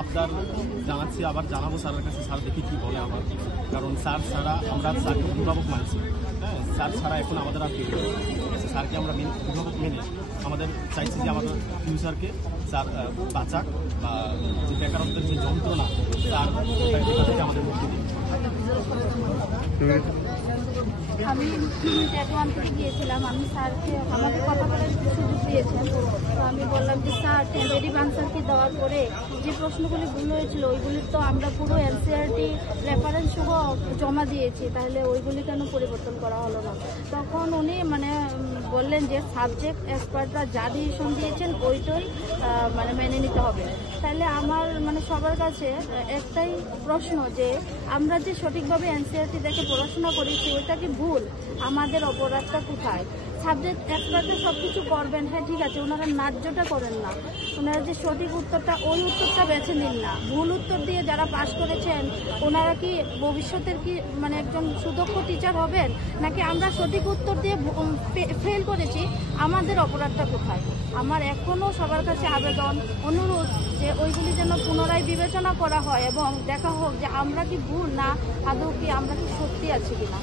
আবদার জানাচ্ছি, আবার জানাবো স্যারের কাছে। স্যার দেখি কী বলে আমার, কারণ স্যার ছাড়া আমরা স্যারকে অভিভাবক মানছি। হ্যাঁ, স্যার ছাড়া এখন আমাদের আর কেউ নেই। ঠিক আছে, স্যারকে আমরা অভিভাবক মেনে আমাদের চাইছি যে আমাদের ফিউচারকে স্যার বাঁচাক, বা যে বেকারত্বের যে যন্ত্রণা স্যার এটা থেকে আমাদের মুক্তি দিন। আমি ট্যাটওয়ান থেকে গিয়েছিলাম, আমি স্যারকে আমাকে কথা বলার সুযোগ দিয়েছেন। তো আমি বললাম যে স্যার টেন্ডারি আনসারকে দেওয়ার পরে যে প্রশ্নগুলি ভুল হয়েছিল ওইগুলির তো আমরা পুরো এনসিইআরটি রেফারেন্স সহ জমা দিয়েছি, তাহলে ওইগুলি কেন পরিবর্তন করা হলো না? তখন উনি বললেন যে সাবজেক্ট এক্সপার্টরা যা ডিসিশন দিয়েছেন ওইটাই মেনে নিতে হবে। তাহলে আমার সবার কাছে একটাই প্রশ্ন যে আমরা যে সঠিকভাবে এনসিইআরটি দেখে পড়াশোনা করেছি ওইটা কি ভুল? আমাদের অপরাধটা কোথায়? সাবজেক্ট এক্সপার্টরা সব কিছু করবেন, হ্যাঁ ঠিক আছে, ওনারা ন্যায্যটা করেন না, ওনারা যে সঠিক উত্তরটা ওই উত্তরটা বেছে নিন না। ভুল উত্তর দিয়ে যারা পাস করেছেন ওনারা কি ভবিষ্যতের কি একজন সুদক্ষ টিচার হবেন, নাকি আমরা সঠিক উত্তর দিয়ে ফেল করেছি আমাদের অপরাধটা কোথায়? আমার এখনও সবার কাছে আবেদন, অনুরোধ যে ওইগুলি যেন পুনরায় বিবেচনা করা হয় এবং দেখা হোক যে আমরা কি ভুল না আদৌ কি আমরা কি সত্যি আছি কিনা।